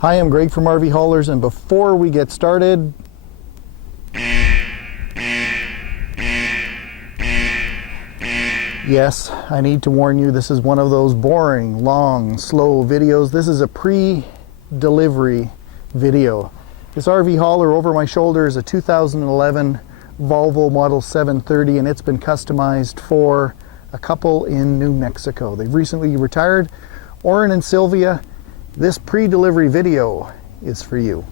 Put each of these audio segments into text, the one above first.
Hi, I'm Greg from RVHaulers, and before we get started, yes, I need to warn you, this is one of those boring, long, slow videos. This is a pre-delivery video. This RV hauler over my shoulder is a 2011 Volvo Model 730, and it's been customized for a couple in New Mexico. They've recently retired. Orrin and Sylvia, this pre-delivery video is for you.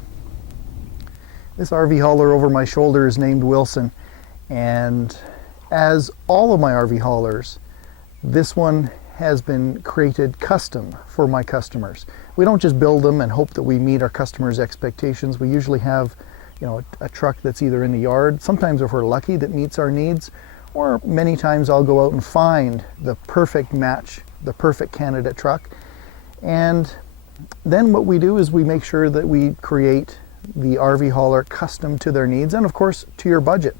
This RV hauler over my shoulder is named Wilson, and as all of my RV haulers, this one has been created custom for my customers. We don't just build them and hope that we meet our customers' expectations. We usually have, a truck that's either in the yard, sometimes if we're lucky, that meets our needs, or many times I'll go out and find the perfect match, the perfect candidate truck. And then what we do is we make sure that we create the RV hauler custom to their needs and of course to your budget.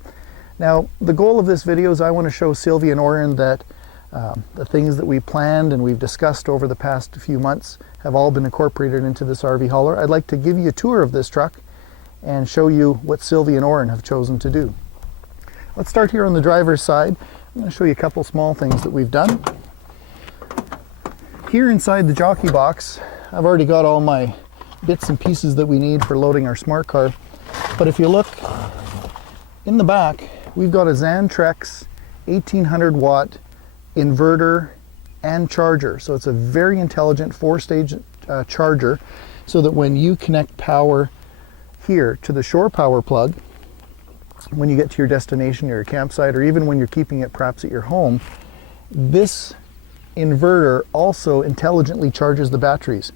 Now, the goal of this video is I want to show Sylvia and Orrin that the things that we planned and we've discussed over the past few months have all been incorporated into this RV hauler. I'd like to give you a tour of this truck and show you what Sylvia and Orrin have chosen to do. Let's start here on the driver's side. I'm going to show you a couple small things that we've done. Here inside the jockey box, I've already got all my bits and pieces that we need for loading our smart car. But if you look in the back, we've got a Xantrex 1800 watt inverter and charger. So it's a very intelligent 4-stage charger, so that when you connect power here to the shore power plug, when you get to your destination or your campsite, or even when you're keeping it perhaps at your home, this inverter also intelligently charges the batteries.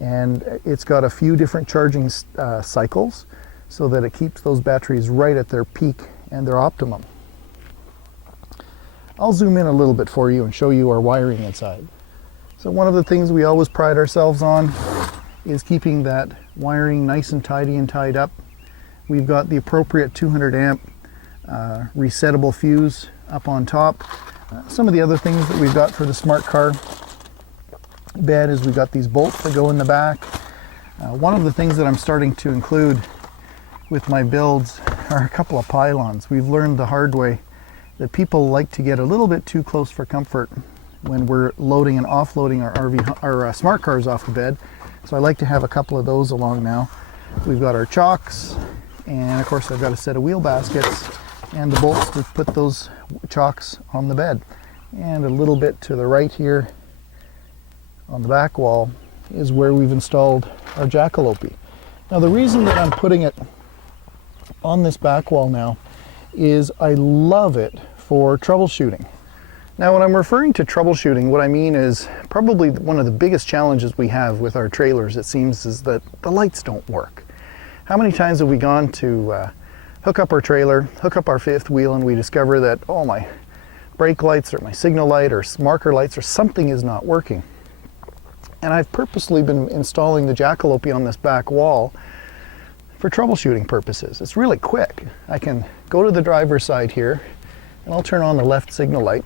And it's got a few different charging cycles so that it keeps those batteries right at their peak and their optimum. I'll zoom in a little bit for you and show you our wiring inside. So one of the things we always pride ourselves on is keeping that wiring nice and tidy and tied up. We've got the appropriate 200 amp resettable fuse up on top. Some of the other things that we've got for the smart car bed is we've got these bolts that go in the back. One of the things that I'm starting to include with my builds are a couple of pylons. We've learned the hard way that people like to get a little bit too close for comfort when we're loading and offloading our smart cars off the bed. So I like to have a couple of those along now. We've got our chocks, and of course I've got a set of wheel baskets and the bolts to put those chocks on the bed. And a little bit to the right here on the back wall is where we've installed our jackalope. Now the reason that I'm putting it on this back wall now is I love it for troubleshooting. Now when I'm referring to troubleshooting, what I mean is probably one of the biggest challenges we have with our trailers, it seems, is that the lights don't work. How many times have we gone to hook up our trailer, hook up our fifth wheel, and we discover that, oh, my brake lights or my signal light or marker lights or something is not working. And I've purposely been installing the jackalope on this back wall for troubleshooting purposes. It's really quick. I can go to the driver's side here and I'll turn on the left signal light.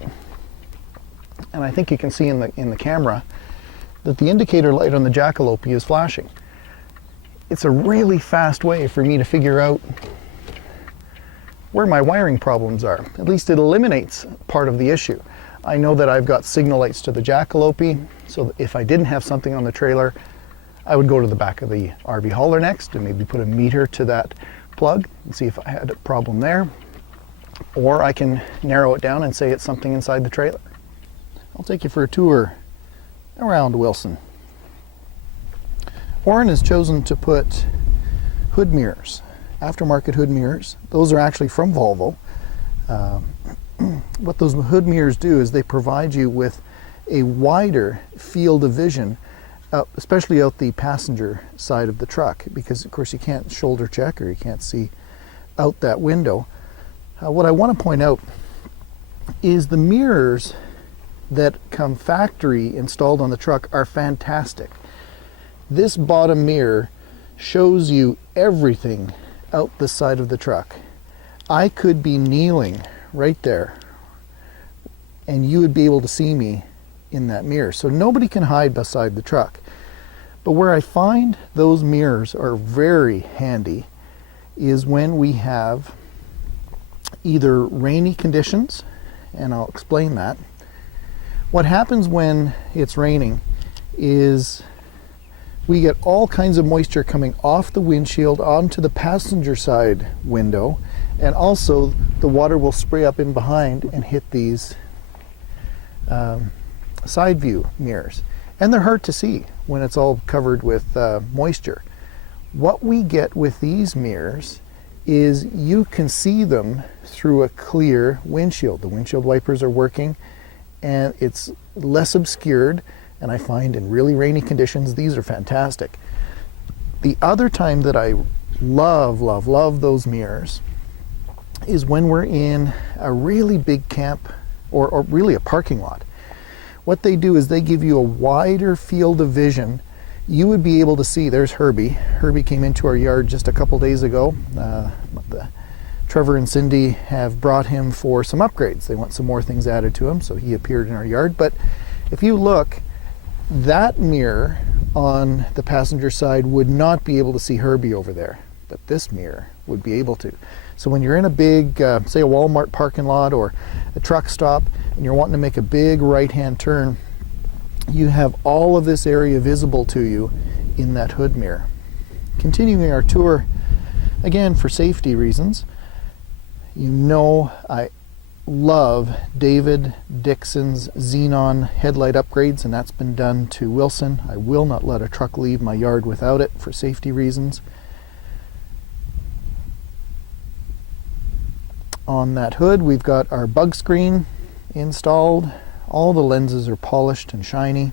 And I think you can see in the camera that the indicator light on the jackalope is flashing. It's a really fast way for me to figure out where my wiring problems are. At least it eliminates part of the issue. I know that I've got signal lights to the jackalope, so that if I didn't have something on the trailer, I would go to the back of the RV hauler next and maybe put a meter to that plug and see if I had a problem there. Or I can narrow it down and say it's something inside the trailer. I'll take you for a tour around Wilson. Orrin has chosen to put hood mirrors, aftermarket hood mirrors. Those are actually from Volvo. What those hood mirrors do is they provide you with a wider field of vision, especially out the passenger side of the truck, because of course you can't shoulder check or you can't see out that window. What I want to point out is the mirrors that come factory installed on the truck are fantastic. This bottom mirror shows you everything out the side of the truck. I could be kneeling right there and you would be able to see me in that mirror. So nobody can hide beside the truck. But where I find those mirrors are very handy is when we have either rainy conditions, and I'll explain that. What happens when it's raining is we get all kinds of moisture coming off the windshield onto the passenger side window, and also the water will spray up in behind and hit these side view mirrors. And they're hard to see when it's all covered with moisture. What we get with these mirrors is you can see them through a clear windshield. The windshield wipers are working and it's less obscured, and I find in really rainy conditions these are fantastic. The other time that I love those mirrors is when we're in a really big camp or really a parking lot. What they do is they give you a wider field of vision. You would be able to see, there's Herbie. Herbie came into our yard just a couple days ago. Trevor and Cindy have brought him for some upgrades. They want some more things added to him, so he appeared in our yard. But if you look, that mirror on the passenger side would not be able to see Herbie over there, but this mirror would be able to. So when you're in a big, say a Walmart parking lot or a truck stop, and you're wanting to make a big right-hand turn, you have all of this area visible to you in that hood mirror. Continuing our tour, again for safety reasons, you know I love David Dixon's Xenon Headlight upgrades, and that's been done to Wilson. I will not let a truck leave my yard without it for safety reasons. On that hood, we've got our bug screen installed. All the lenses are polished and shiny.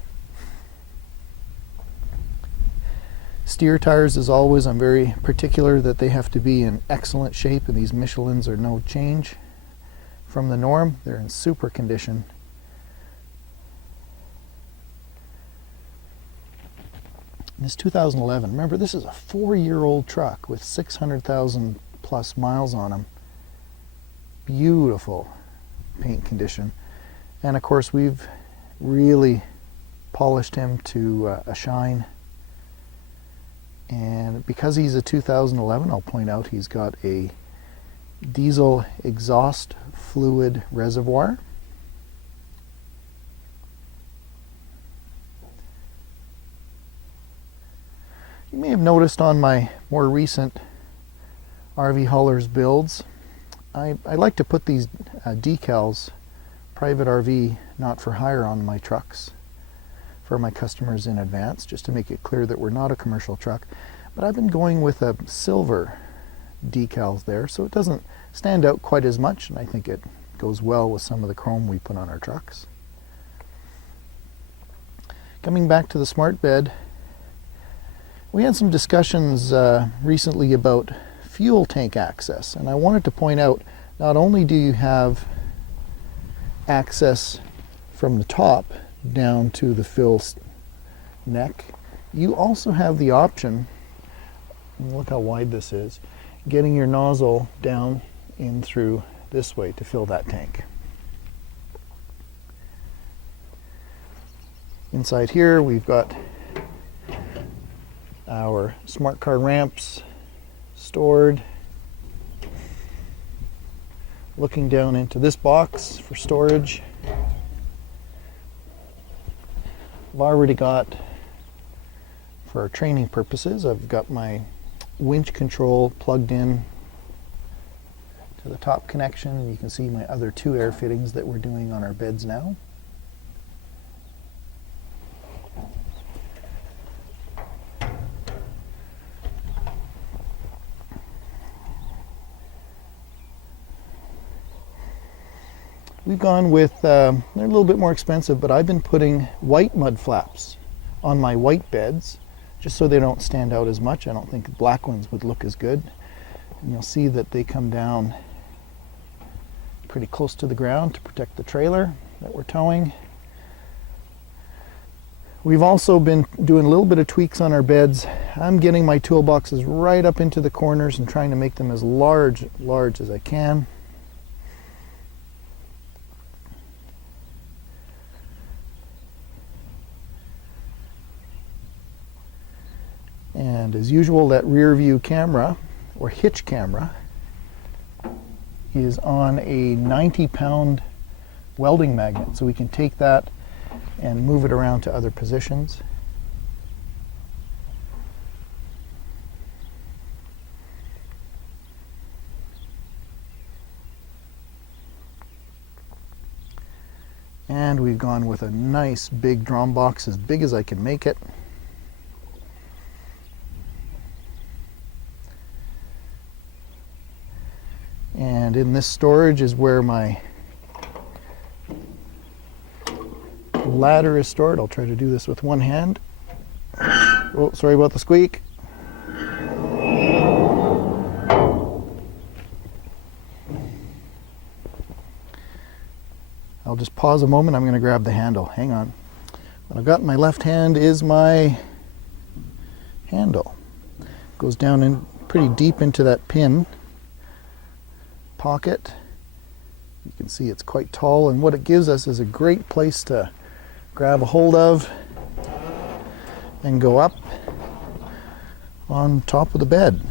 Steer tires, as always, I'm very particular that they have to be in excellent shape, and these Michelins are no change from the norm. They're in super condition. This 2011, remember this is a 4-year-old truck with 600,000 plus miles on them. Beautiful paint condition. And of course we've really polished him to a shine. And because he's a 2011, I'll point out he's got a diesel exhaust fluid reservoir. You may have noticed on my more recent RVHaulers builds, I like to put these decals, private RV, not for hire, on my trucks for my customers in advance, just to make it clear that we're not a commercial truck. But I've been going with a silver decals there, so it doesn't stand out quite as much, and I think it goes well with some of the chrome we put on our trucks. Coming back to the smart bed, we had some discussions recently about fuel tank access, and I wanted to point out, not only do you have access from the top down to the fill neck, you also have the option, look how wide this is, getting your nozzle down in through this way to fill that tank. Inside here we've got our smart car ramps stored. Looking down into this box for storage. I've already got, for our training purposes, I've got my winch control plugged in to the top connection, and you can see my other 2 air fittings that we're doing on our beds now. We've gone with, they're a little bit more expensive, but I've been putting white mud flaps on my white beds just so they don't stand out as much. I don't think black ones would look as good. And you'll see that they come down pretty close to the ground to protect the trailer that we're towing. We've also been doing a little bit of tweaks on our beds. I'm getting my toolboxes right up into the corners and trying to make them as large as I can. And as usual, that rear view camera or hitch camera is on a 90-pound welding magnet, so we can take that and move it around to other positions. And we've gone with a nice big drum box, as big as I can make it. And in this storage is where my ladder is stored. I'll try to do this with one hand. Oh, sorry about the squeak. I'll just pause a moment. I'm going to grab the handle. Hang on. What I've got in my left hand is my handle. It goes down in pretty deep into that pin pocket. You can see it's quite tall, and what it gives us is a great place to grab a hold of and go up on top of the bed.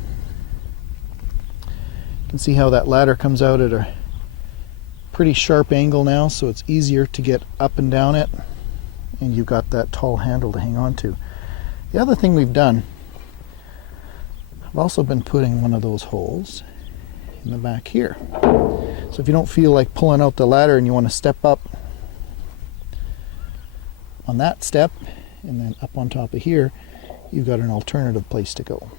You can see how that ladder comes out at a pretty sharp angle now, so it's easier to get up and down it, and you've got that tall handle to hang on to. The other thing we've done, I've also been putting one of those holes in the back here. So if you don't feel like pulling out the ladder and you want to step up on that step and then up on top of here, you've got an alternative place to go.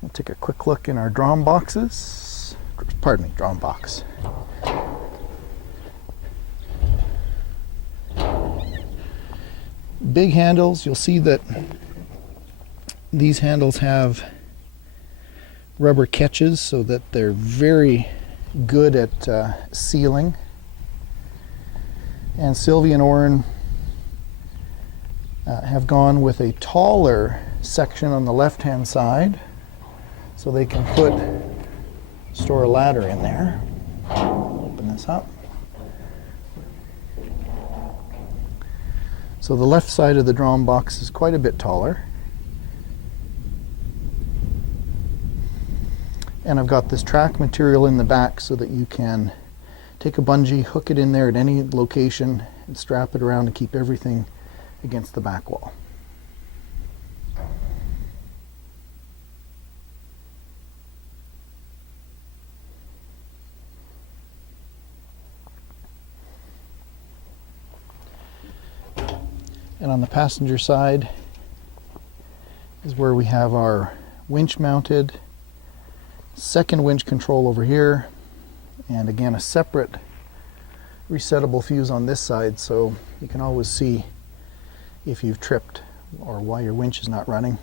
We'll take a quick look in our drum boxes. Pardon me, drum box. Big handles, you'll see that these handles have rubber catches so that they're very good at sealing. And Sylvia and Orrin have gone with a taller section on the left-hand side so they can store a ladder in there. Open this up. So the left side of the drum box is quite a bit taller. And I've got this track material in the back so that you can take a bungee, hook it in there at any location, and strap it around to keep everything against the back wall. And on the passenger side is where we have our winch mounted, second winch control over here, and again a separate resettable fuse on this side, so you can always see if you've tripped or why your winch is not running.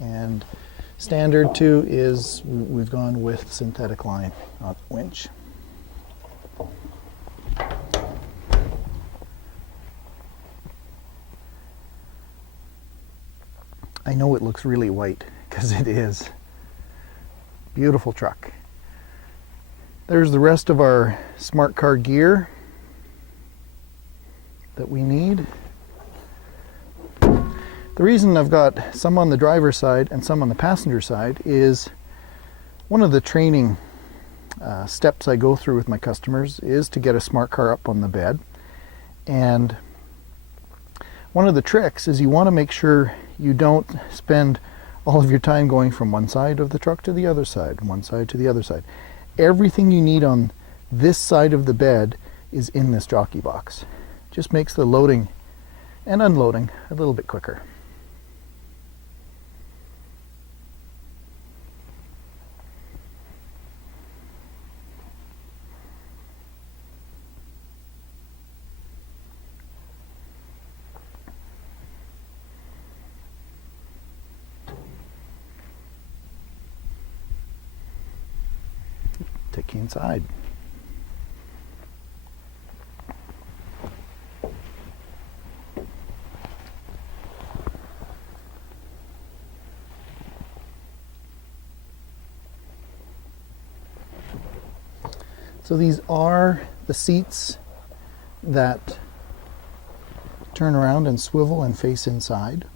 And standard too is we've gone with synthetic line on the winch. I know it looks really white because it is. Beautiful truck. There's the rest of our smart car gear that we need. The reason I've got some on the driver's side and some on the passenger side is one of the training steps I go through with my customers is to get a smart car up on the bed. And one of the tricks is you want to make sure you don't spend all of your time going from one side of the truck to the other side, one side to the other side. Everything you need on this side of the bed is in this jockey box. Just makes the loading and unloading a little bit quicker. Take you inside. So these are the seats that turn around and swivel and face inside.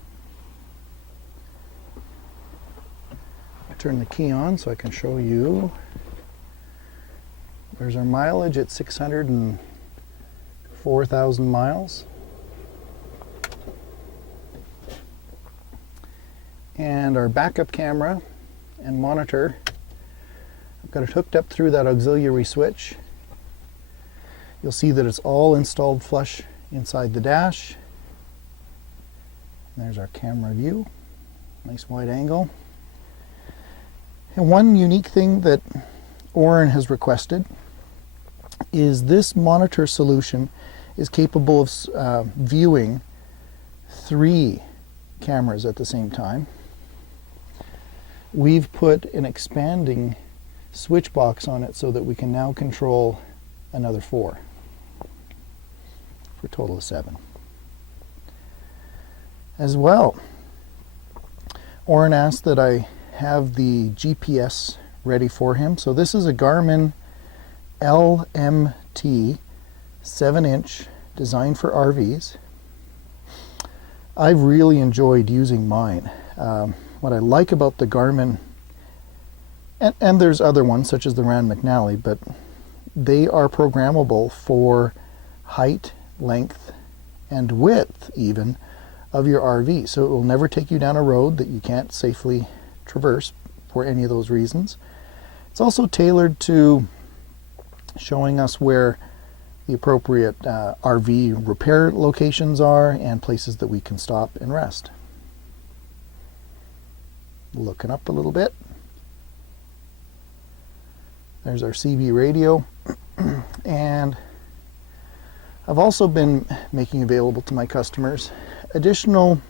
turn the key on so I can show you. There's our mileage at 604,000 miles. And our backup camera and monitor, I've got it hooked up through that auxiliary switch. You'll see that it's all installed flush inside the dash. And there's our camera view, nice wide angle. And one unique thing that Orrin has requested is this monitor solution is capable of viewing 3 cameras at the same time. We've put an expanding switch box on it so that we can now control another 4 for a total of 7. As well, Orrin asked that I have the GPS ready for him. So this is a Garmin LMT 7-inch designed for RVs. I've really enjoyed using mine. What I like about the Garmin, and there's other ones such as the Rand McNally, but they are programmable for height, length, and width even of your RV. So it will never take you down a road that you can't safely traverse for any of those reasons. It's also tailored to showing us where the appropriate RV repair locations are and places that we can stop and rest. Looking up a little bit. There's our CB radio. And I've also been making available to my customers additional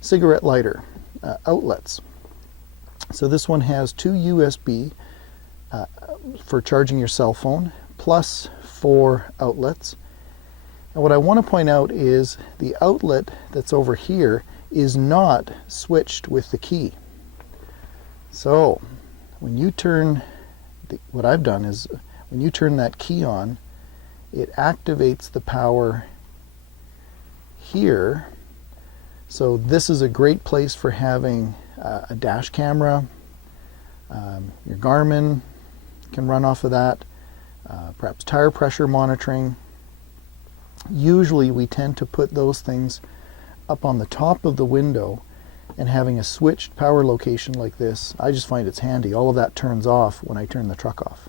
cigarette lighter outlets. So this one has 2 USB for charging your cell phone, plus 4 outlets. And what I want to point out is the outlet that's over here is not switched with the key. So when you turn, what I've done is when you turn that key on, it activates the power here. So this is a great place for having a dash camera. Your Garmin can run off of that. Perhaps tire pressure monitoring. Usually we tend to put those things up on the top of the window, and having a switched power location like this, I just find it's handy. All of that turns off when I turn the truck off.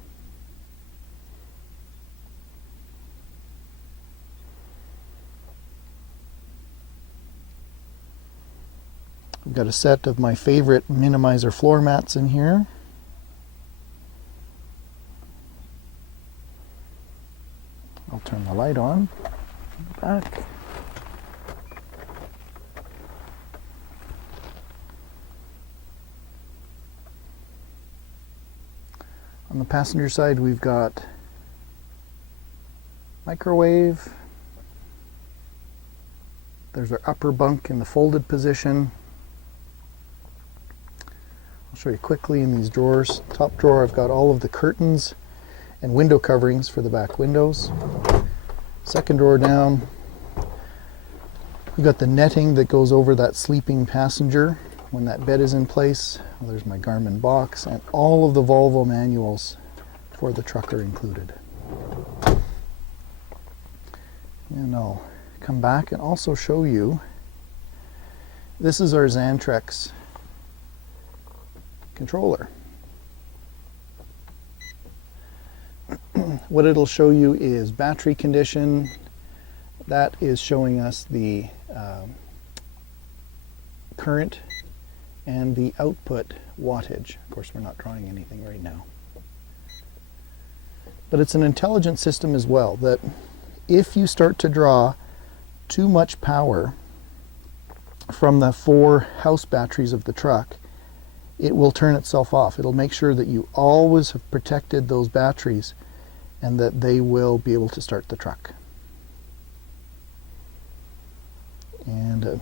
I've got a set of my favorite minimizer floor mats in here. I'll turn the light on. Back. On the passenger side, we've got microwave. There's our upper bunk in the folded position. I'll show you quickly in these drawers. Top drawer, I've got all of the curtains and window coverings for the back windows. Second drawer down, we've got the netting that goes over that sleeping passenger when that bed is in place. Well, there's my Garmin box, and all of the Volvo manuals for the truck are included. And I'll come back and also show you, this is our Xantrex controller. What it'll show you is battery condition. That is showing us the current and the output wattage. Of course, we're not drawing anything right now. But it's an intelligent system as well, that if you start to draw too much power from the 4 house batteries of the truck, it will turn itself off. It'll make sure that you always have protected those batteries and that they will be able to start the truck. And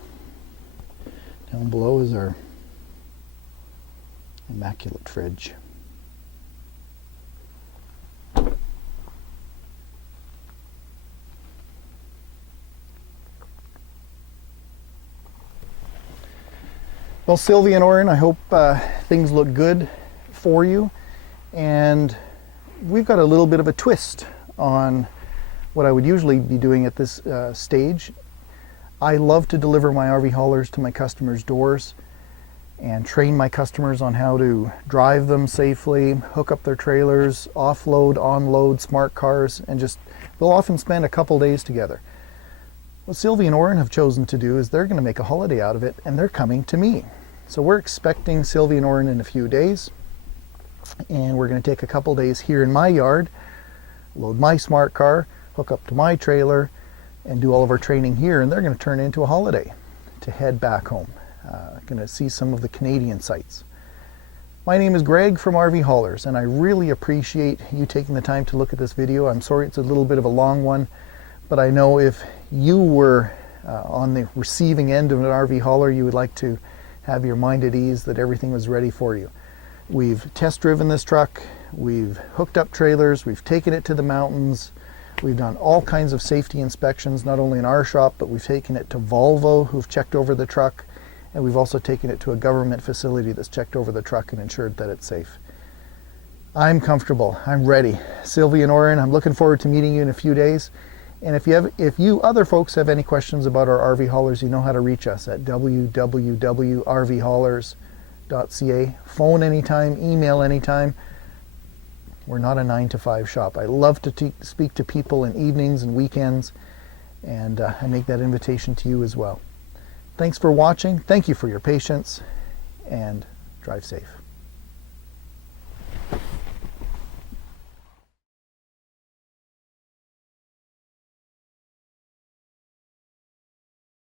down below is our immaculate fridge. Well, Sylvia and Orrin, I hope things look good for you. And we've got a little bit of a twist on what I would usually be doing at this stage. I love to deliver my RV haulers to my customers' doors and train my customers on how to drive them safely, hook up their trailers, offload, onload smart cars, and we'll often spend a couple days together. What Sylvia and Orrin have chosen to do is they're going to make a holiday out of it, and they're coming to me. So we're expecting Sylvia and Orrin in a few days, and we're going to take a couple days here in my yard, load my smart car, hook up to my trailer, and do all of our training here, and they're going to turn it into a holiday to head back home. Going to see some of the Canadian sites. My name is Greg from RV Haulers, and I really appreciate you taking the time to look at this video. I'm sorry it's a little bit of a long one, but I know if you were on the receiving end of an RV hauler, you would like to have your mind at ease that everything was ready for you. We've test driven this truck, we've hooked up trailers, we've taken it to the mountains, we've done all kinds of safety inspections, not only in our shop, but we've taken it to Volvo, who've checked over the truck, and we've also taken it to a government facility that's checked over the truck and ensured that it's safe. I'm comfortable, I'm ready. Sylvia and Orrin, I'm looking forward to meeting you in a few days. And if you other folks have any questions about our RV haulers, you know how to reach us at www.rvhaulers.ca. Phone anytime, email anytime. We're not a 9-to-5 shop. I love to speak to people in evenings and weekends, and I make that invitation to you as well. Thanks for watching. Thank you for your patience, and drive safe.